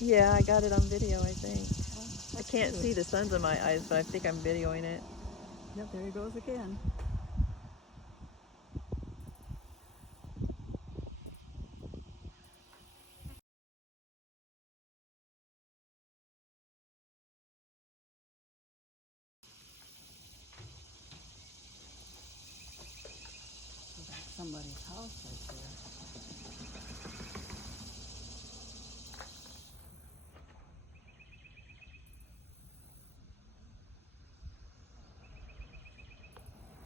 Yeah, I got it on video, I think. Oh, I that's can't cute. see the suns in my eyes, but I think I'm videoing it. Yep, there he goes again. So that's somebody's house right there.